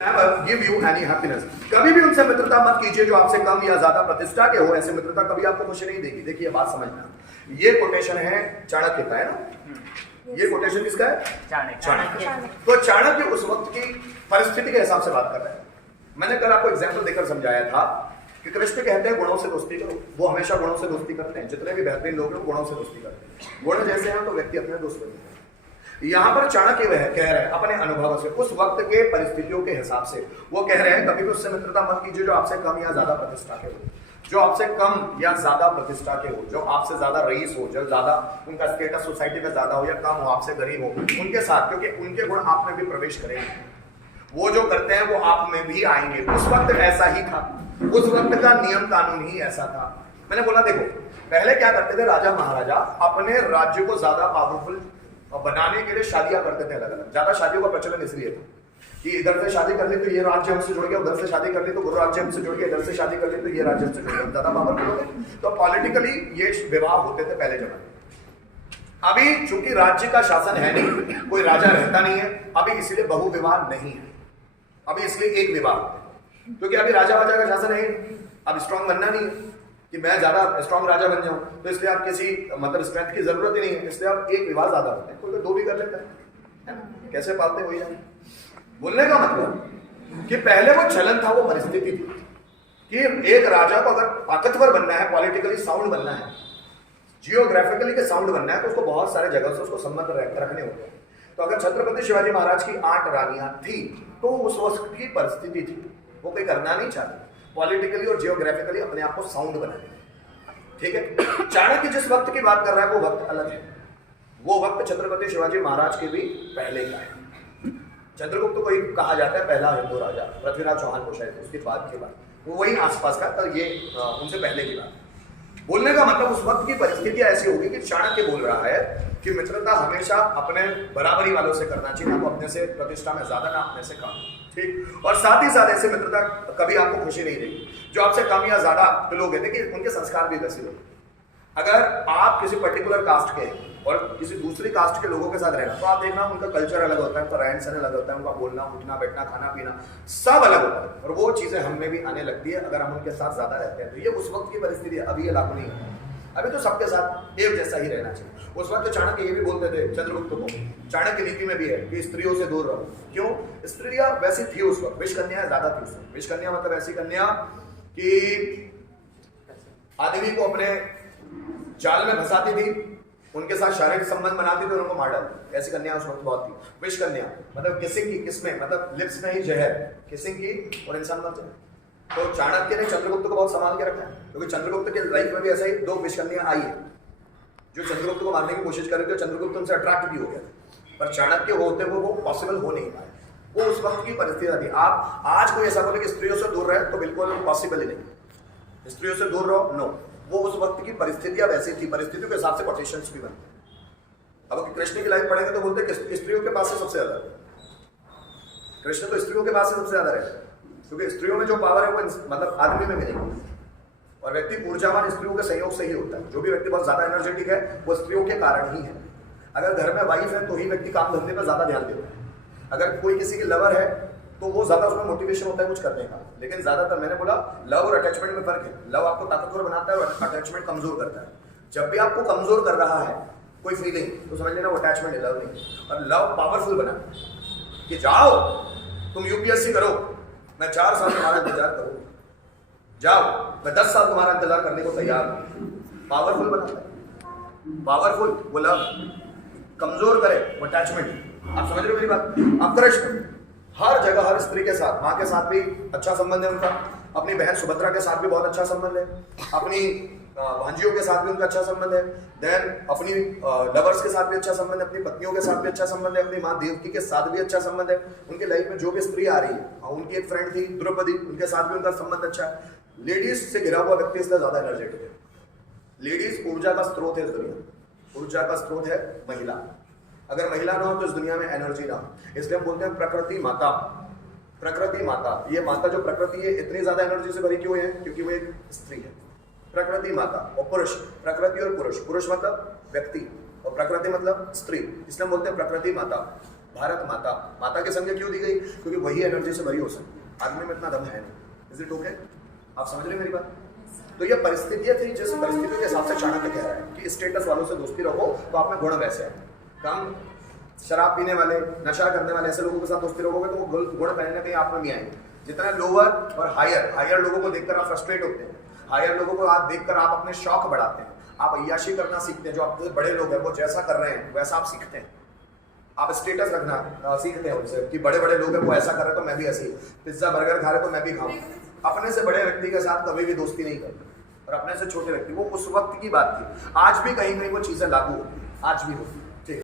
Give you any happiness. कभी भी उनसे मित्रता मत कीजिए जो आपसे कम या ज्यादा प्रतिष्ठा के हो। ऐसी मित्रता कभी आपको खुशी नहीं देगी। देखिए बात समझना, ये कोटेशन है चाणक्य का, है ना? ये कोटेशन किसका है? चाणक्य। तो चाणक्य उस वक्त की परिस्थिति के हिसाब से बात कर रहे हैं। मैंने कल आपको एग्जाम्पल देकर समझाया था कि कृष्ण कहते हैं गुणों से दोस्ती करो। वो हमेशा गुणों से दोस्ती करते हैं। जितने भी बेहतरीन लोग हैं गुणों से दोस्ती करते हैं। गुण जैसे हैं तो व्यक्ति अपने दोस्त बनते हैं। यहां पर चाणक्य वह कह रहे हैं अपने अनुभव से, उस वक्त के परिस्थितियों के हिसाब से वो कह रहे हैं कभी भी उससे मित्रता मत कीजिए जो आपसे कम या ज्यादा प्रतिष्ठा के हो, जो आपसे कम या ज्यादा प्रतिष्ठा के हो, जो आपसे ज्यादा रईस हो, जो ज्यादा उनका स्टेटस सोसाइटी में ज्यादा हो या कम हो, आपसे गरीब हो, उनके साथ, क्योंकि उनके गुण आप में भी प्रवेश करेंगे। वो जो करते हैं वो आप में भी आएंगे। उस वक्त ऐसा ही था, उस वक्त का नियम कानून ही ऐसा था। मैंने बोला देखो पहले क्या करते थे राजा महाराजा, अपने राज्य को ज्यादा पावरफुल बनाने के लिए शादियां करते थे अलग अलग। ज्यादा शादियों का प्रचलन इसलिए था कि इधर से शादी कर ली तो ये राज्य हमसे जुड़ गया, उधर से शादी कर ली तो वो राज्य हमसे जुड़ गया, इधर से शादी कर ली तो ये राज्य हमसे जुड़ गया, ज्यादा पावरफुल हो गए। तो पॉलिटिकली ये विवाह होते थे पहले जमाने। अभी चूंकि राज्य का शासन है नहीं, कोई राजा रहता नहीं है, अभी इसलिए बहु विवाह नहीं है, अभी इसलिए एक विवाह, क्योंकि अभी राजा वाजा का शासन है, अब स्ट्रॉन्ग बनना नहीं है कि मैं ज्यादा स्ट्रॉन्ग राजा बन जाऊं, तो इसलिए आप किसी मतलब स्ट्रेंथ की जरूरत ही नहीं है, इसलिए आप एक विवाह ज्यादा होते हैं। कोई तो दो भी कर लेता है, कैसे पालते वही जाने। बोलने का मतलब कि पहले वो चलन था, वो परिस्थिति थी कि एक राजा को अगर ताकतवर बनना है, पॉलिटिकली साउंड बनना है, जियोग्राफिकली के साउंड बनना है, तो उसको बहुत सारे जगह से उसको संबंध रखने होते हैं। तो अगर छत्रपति शिवाजी महाराज की 8 रानियां थी तो उस वक्त की परिस्थिति थी, वो कोई करना नहीं चाहते पॉलिटिकली और जियोग्राफिकली अपने आप को साउंड बनाने। ठीक है, चाणक्य जिस वक्त की बात कर रहा है वो वक्त अलग है। वो वक्त छत्रपति शिवाजी महाराज के भी पहले का है। चंद्रगुप्त को ही कहा जाता है पहला हिंदू राजा, पृथ्वीराज चौहान को शायद उसके बाद के बाद, वो वही आसपास का, तो ये उनसे पहले की बात। बोलने का मतलब उस वक्त की परिस्थिति ऐसी होगी कि चाणक्य बोल रहा है कि मित्रता हमेशा अपने बराबरी वालों से करना चाहिए, ना तो अपने से प्रतिष्ठा में ज्यादा, ना अपने से कम। ठीक, और साथ ही साथ ऐसे मित्रता कभी आपको खुशी नहीं देगी जो आपसे कम या ज्यादा लोग हैं। देखिए उनके संस्कार भी वैसे होते। अगर आप किसी पर्टिकुलर कास्ट के और किसी दूसरी कास्ट के लोगों के साथ रहना, तो आप देखना उनका कल्चर अलग होता है, उनका रहन सहन अलग होता है, उनका बोलना उठना बैठना खाना पीना सब अलग होता है, और वो चीजें हमें भी आने लगती है अगर हम उनके साथ ज्यादा रहते हैं। तो ये उस वक्त की परिस्थिति है, अभी ये लागू नहीं है। अभी तो सबके साथ एक जैसा ही रहना चाहिए। उस वक्त तो चाणक्य ये भी बोलते थे चंद्रगुप्त को, चाणक्य नीति में भी है कि स्त्रियों से दूर रहो। क्यों? स्त्रियां वैसी थी उस वक्त, विष कन्या ज्यादा थी उस वक्त। विष कन्या मतलब ऐसी कन्या कि आदमी को अपने जाल में फंसाती थी, उनके साथ शारीरिक संबंध बनाती थी और उनको मार डालती। ऐसी कन्या उस वक्त बहुत थी। विष कन्या मतलब किसिंग की, किसमें मतलब लिप्स में ही जहर, किसिंग की और इंसान मर जाए। तो चाणक्य ने चंद्रगुप्त को बहुत संभाल के रखा है, क्योंकि चंद्रगुप्त के लाइफ में भी ऐसा ही 2 विष कन्या आई है जो चंद्रगुप्त को मारने की कोशिश कर रहे थे। चंद्रगुप्त उनसे अट्रैक्ट भी हो गया, पर चाणक्य होते हुए वो पॉसिबल हो नहीं पाए। वो उस वक्त की परिस्थिति थी। आप आज कोई ऐसा बोले कि स्त्रियों से दूर रहे तो बिल्कुल पॉसिबल ही नहीं, स्त्रियों से दूर रहो, नो। वो उस वक्त की परिस्थितियां वैसी थी, परिस्थितियों के हिसाब से कोटेशंस भी बनते। अब कृष्ण की लाइफ पढ़ेंगे तो बोलते हैं स्त्रियों के पास से सबसे ज्यादा, कृष्ण तो स्त्रियों के पास से सबसे ज्यादा रहते हैं, क्योंकि स्त्रियों में जो पावर है वो मतलब आदमी में मिलेगी, और व्यक्ति ऊर्जावान स्त्रियों के सहयोग से ही होता है। जो भी व्यक्ति बहुत ज्यादा एनर्जेटिक है वो स्त्रियों के कारण ही है। अगर घर में वाइफ है तो ही व्यक्ति काम धंधे पर ज्यादा ध्यान देता है। अगर कोई किसी की लवर है तो वो ज्यादा उसमें मोटिवेशन होता है कुछ करने का। लेकिन ज्यादातर मैंने बोला लव और अटैचमेंट में फर्क है। लव आपको ताकतवर बनाता है और अटैचमेंट कमजोर करता है। जब भी आपको कमजोर कर रहा है कोई फीलिंग तो समझ लेना वो अटैचमेंट है, लव नहीं। और लव पावरफुल बना कि जाओ तुम यूपीएससी करो, मैं 4 साल तुम्हारा इंतजार करूँ, जाओ मैं 10 साल तुम्हारा इंतजार करने को तैयार हूं। पावरफुल बनाता है, पावरफुल वो लव। कमजोर करे वो अटैचमेंट। आप समझ रहे हो मेरी बात? अब कृष्ण हर जगह हर स्त्री के साथ, माँ के साथ भी अच्छा संबंध है उनका, अपनी बहन सुभद्रा के साथ भी बहुत अच्छा संबंध है, अपनी भांजियों के साथ भी उनका अच्छा संबंध है, देन अपनी लवर्स के साथ भी अच्छा संबंध है, अपनी पत्नियों के साथ भी अच्छा संबंध है, अपनी माँ देवकी के साथ भी अच्छा संबंध है। उनके लाइफ में जो भी स्त्री आ रही है, उनकी एक फ्रेंड थी द्रौपदी, उनके साथ भी उनका संबंध अच्छा है। लेडीज से घिरा हुआ व्यक्ति इसलिए ज्यादा एनर्जेटिक है। लेडीज ऊर्जा का स्रोत है इस दुनिया, ऊर्जा का स्रोत है महिला। अगर महिला ना हो तो इस दुनिया में एनर्जी ना हो। इसलिए हम बोलते हैं प्रकृति माता। प्रकृति माता, ये माता जो प्रकृति है इतनी ज्यादा एनर्जी से भरी क्यों है? क्योंकि वो एक स्त्री है। प्रकृति माता और पुरुष, प्रकृति और पुरुष, पुरुष मतलब व्यक्ति और प्रकृति मतलब स्त्री, इसलिए हम बोलते हैं प्रकृति माता। भारत माता, माता की संज्ञा क्यों दी गई? क्योंकि वही एनर्जी से भरी हो सकती है, आदमी में इतना दम है नहीं। Is it okay? आप समझ रहे हैं मेरी बात? तो ये परिस्थितियां थी जिस परिस्थितियों के हिसाब से चाणक्य कह रहा है कि स्टेटस वालों से दोस्ती रखो तो आप में गुण वैसे है। कम शराब पीने वाले, नशा करने वाले ऐसे लोगों के साथ दोस्ती रखोगे तो वो गुण कहीं ना कहीं आप में भी आएंगे। जितना लोअर और हायर लोगों को देखकर आप फ्रस्ट्रेट होते हैं, हायर लोगों को आप देखकर आप अपने शौक बढ़ाते हैं, आप अय्याशी करना सीखते हैं। जो आपसे बड़े लोग हैं वो जैसा कर रहे हैं वैसा आप सीखते हैं, आप स्टेटस रखना सीखते हैं उनसे कि बड़े बड़े लोग हैं वो ऐसा कर रहे तो मैं भी ऐसे ही, पिज्जा बर्गर खा रहे तो मैं भी खाऊं। अपने से बड़े व्यक्ति के साथ कभी भी दोस्ती नहीं करते और अपने से छोटे व्यक्ति, वो उस वक्त की बात थी। आज भी कहीं कहीं वो चीजें लागू होती हैं, आज भी होती है।